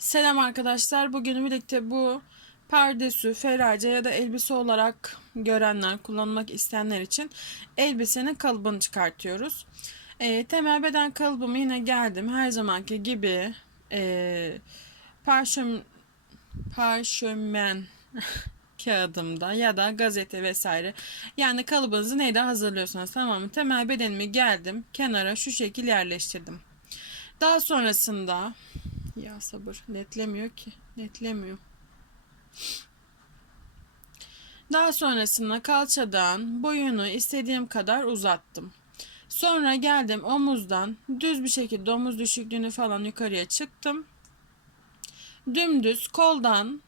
Selam arkadaşlar. Bugün birlikte bu perdesü, ferace ya da elbise olarak görenler, kullanmak isteyenler için elbisenin kalıbını çıkartıyoruz. Ee, temel beden kalıbımı yine geldim. Her zamanki gibi e, parşöm, parşömen kağıdımda ya da gazete vesaire. Yani kalıbınızı neyde hazırlıyorsanız tamam mı? Temel bedenimi geldim. Kenara şu şekil yerleştirdim. Daha sonrasında ya sabır netlemiyor ki. Netlemiyor. Daha sonrasında kalçadan boyunu istediğim kadar uzattım. Sonra geldim omuzdan düz bir şekilde omuz düşüklüğünü falan yukarıya çıktım. Dümdüz koldan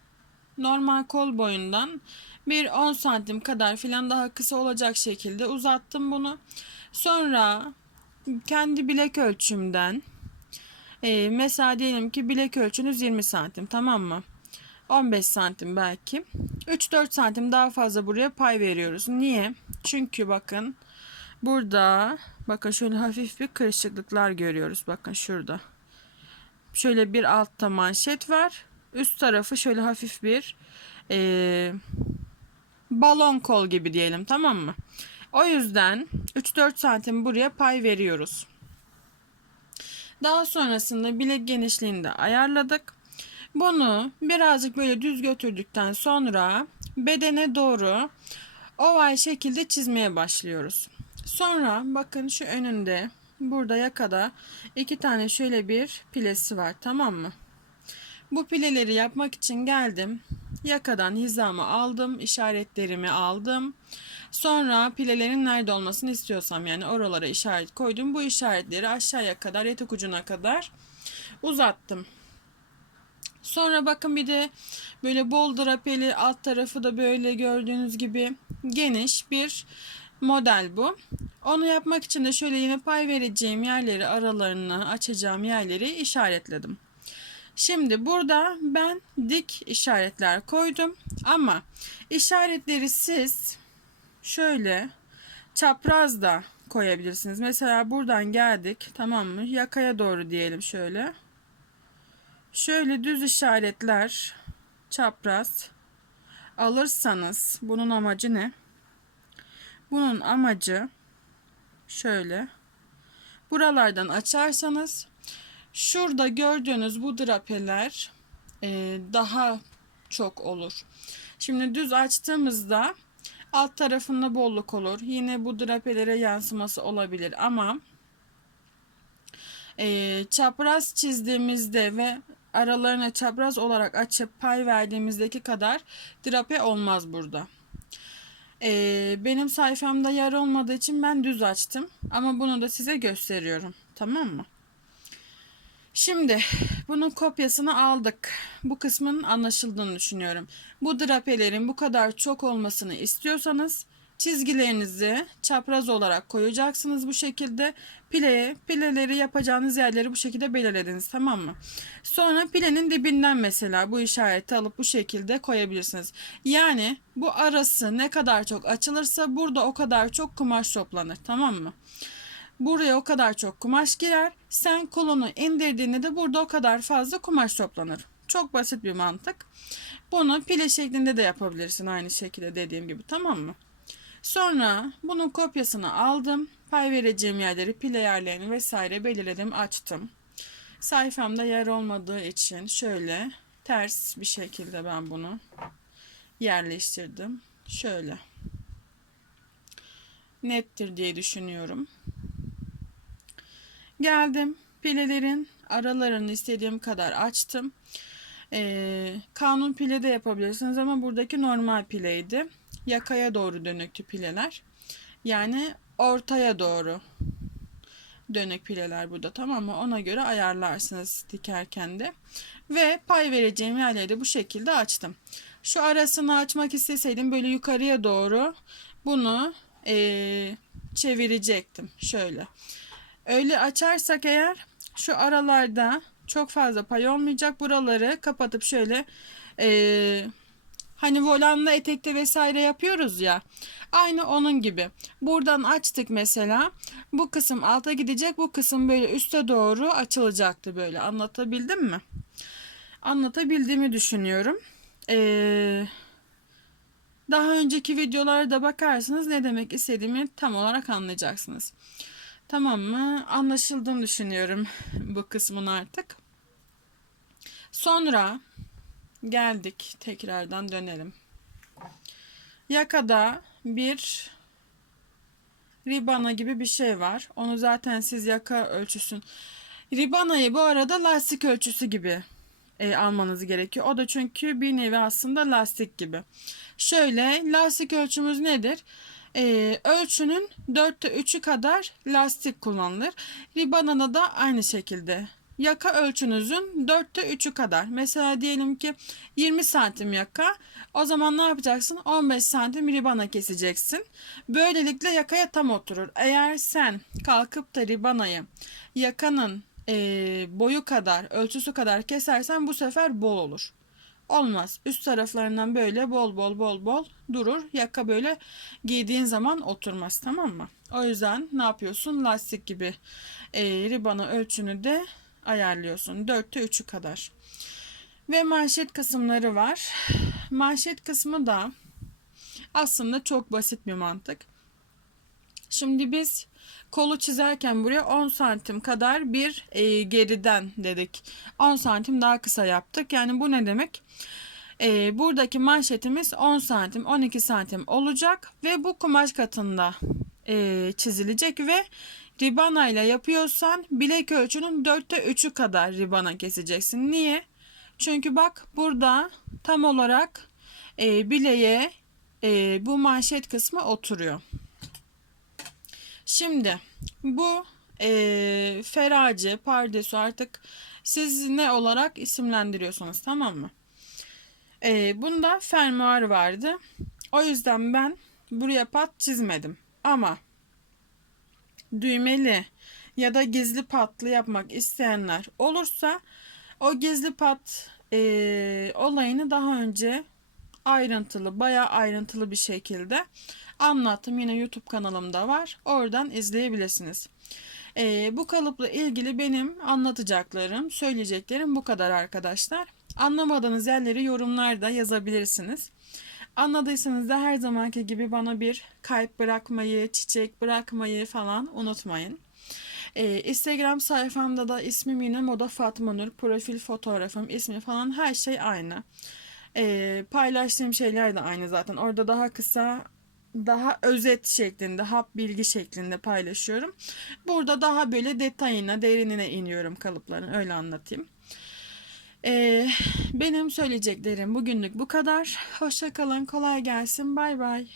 normal kol boyundan bir 10 santim kadar filan daha kısa olacak şekilde uzattım bunu. Sonra kendi bilek ölçümden ee, mesela diyelim ki bilek ölçünüz 20 santim tamam mı? 15 santim belki. 3-4 santim daha fazla buraya pay veriyoruz. Niye? Çünkü bakın burada bakın şöyle hafif bir kırışıklıklar görüyoruz. Bakın şurada. Şöyle bir altta manşet var. Üst tarafı şöyle hafif bir ee, balon kol gibi diyelim tamam mı? O yüzden 3-4 santim buraya pay veriyoruz. Daha sonrasında bilek genişliğini de ayarladık. Bunu birazcık böyle düz götürdükten sonra bedene doğru oval şekilde çizmeye başlıyoruz. Sonra bakın şu önünde burada yakada iki tane şöyle bir pilesi var tamam mı? Bu pileleri yapmak için geldim. Yakadan hizamı aldım, işaretlerimi aldım. Sonra pilelerin nerede olmasını istiyorsam yani oralara işaret koydum. Bu işaretleri aşağıya kadar yatak ucuna kadar uzattım. Sonra bakın bir de böyle bol drapeli alt tarafı da böyle gördüğünüz gibi geniş bir model bu. Onu yapmak için de şöyle yine pay vereceğim yerleri aralarını açacağım yerleri işaretledim. Şimdi burada ben dik işaretler koydum ama işaretleri siz şöyle çapraz da koyabilirsiniz. Mesela buradan geldik tamam mı? Yakaya doğru diyelim şöyle. Şöyle düz işaretler çapraz alırsanız bunun amacı ne? Bunun amacı şöyle buralardan açarsanız şurada gördüğünüz bu drapeler e, daha çok olur. Şimdi düz açtığımızda alt tarafında bolluk olur. Yine bu drapelere yansıması olabilir ama e, çapraz çizdiğimizde ve aralarına çapraz olarak açıp pay verdiğimizdeki kadar drape olmaz burada. E, benim sayfamda yer olmadığı için ben düz açtım ama bunu da size gösteriyorum tamam mı? Şimdi bunun kopyasını aldık. Bu kısmın anlaşıldığını düşünüyorum. Bu drapelerin bu kadar çok olmasını istiyorsanız çizgilerinizi çapraz olarak koyacaksınız bu şekilde. Pileye, pileleri yapacağınız yerleri bu şekilde belirlediniz tamam mı? Sonra pilenin dibinden mesela bu işareti alıp bu şekilde koyabilirsiniz. Yani bu arası ne kadar çok açılırsa burada o kadar çok kumaş toplanır tamam mı? Buraya o kadar çok kumaş girer. Sen kolunu indirdiğinde de burada o kadar fazla kumaş toplanır. Çok basit bir mantık. Bunu pile şeklinde de yapabilirsin aynı şekilde dediğim gibi tamam mı? Sonra bunun kopyasını aldım. Pay vereceğim yerleri pile yerlerini vesaire belirledim açtım. Sayfamda yer olmadığı için şöyle ters bir şekilde ben bunu yerleştirdim. Şöyle. Nettir diye düşünüyorum. Geldim pilelerin aralarını istediğim kadar açtım. Ee, kanun pile de yapabilirsiniz ama buradaki normal pileydi. Yakaya doğru dönüktü pileler. Yani ortaya doğru dönük pileler burada tamam mı? Ona göre ayarlarsınız dikerken de. Ve pay vereceğim yerleri de bu şekilde açtım. Şu arasını açmak isteseydim böyle yukarıya doğru bunu ee, çevirecektim. Şöyle. Öyle açarsak eğer şu aralarda çok fazla pay olmayacak. Buraları kapatıp şöyle e, hani volanla etekte vesaire yapıyoruz ya. Aynı onun gibi. Buradan açtık mesela. Bu kısım alta gidecek. Bu kısım böyle üste doğru açılacaktı böyle. Anlatabildim mi? anlatabildiğimi düşünüyorum. Ee, daha önceki videolara bakarsınız ne demek istediğimi tam olarak anlayacaksınız. Tamam mı? Anlaşıldığını düşünüyorum bu kısmın artık. Sonra geldik tekrardan dönelim. Yakada bir ribana gibi bir şey var. Onu zaten siz yaka ölçüsün. Ribanayı bu arada lastik ölçüsü gibi e, almanız gerekiyor. O da çünkü bir nevi aslında lastik gibi. Şöyle lastik ölçümüz nedir? E, ölçünün dörtte üçü kadar lastik kullanılır. Ribanada da aynı şekilde. Yaka ölçünüzün dörtte üçü kadar. Mesela diyelim ki 20 santim yaka. O zaman ne yapacaksın? 15 santim ribana keseceksin. Böylelikle yakaya tam oturur. Eğer sen kalkıp da ribanayı yakanın e, boyu kadar, ölçüsü kadar kesersen bu sefer bol olur. Olmaz. Üst taraflarından böyle bol bol bol bol durur. Yaka böyle giydiğin zaman oturmaz tamam mı? O yüzden ne yapıyorsun? Lastik gibi e, ribana ölçünü de ayarlıyorsun. 4'te 3'ü kadar. Ve manşet kısımları var. Manşet kısmı da aslında çok basit bir mantık. Şimdi biz kolu çizerken buraya 10 santim kadar bir e, geriden dedik. 10 santim daha kısa yaptık. Yani bu ne demek? E, buradaki manşetimiz 10 santim 12 santim olacak ve bu kumaş katında e, çizilecek ve ribana ile yapıyorsan bilek ölçünün 4'te 3'ü kadar ribana keseceksin. Niye? Çünkü bak burada tam olarak e, bileğe e, bu manşet kısmı oturuyor. Şimdi bu e, ferace, pardesu artık siz ne olarak isimlendiriyorsunuz tamam mı? E, bunda fermuar vardı. O yüzden ben buraya pat çizmedim. Ama düğmeli ya da gizli patlı yapmak isteyenler olursa o gizli pat e, olayını daha önce ayrıntılı, bayağı ayrıntılı bir şekilde anlattım. Yine YouTube kanalımda var. Oradan izleyebilirsiniz. E, bu kalıpla ilgili benim anlatacaklarım, söyleyeceklerim bu kadar arkadaşlar. Anlamadığınız yerleri yorumlarda yazabilirsiniz. Anladıysanız da her zamanki gibi bana bir kalp bırakmayı, çiçek bırakmayı falan unutmayın. Ee, Instagram sayfamda da ismim yine Moda Fatma Nur. Profil fotoğrafım, ismi falan her şey aynı. Ee, paylaştığım şeyler de aynı zaten. Orada daha kısa, daha özet şeklinde, hap bilgi şeklinde paylaşıyorum. Burada daha böyle detayına, derinine iniyorum kalıpların. Öyle anlatayım. Ee, benim söyleyeceklerim bugünlük bu kadar. Hoşça kalın, kolay gelsin. Bay bay.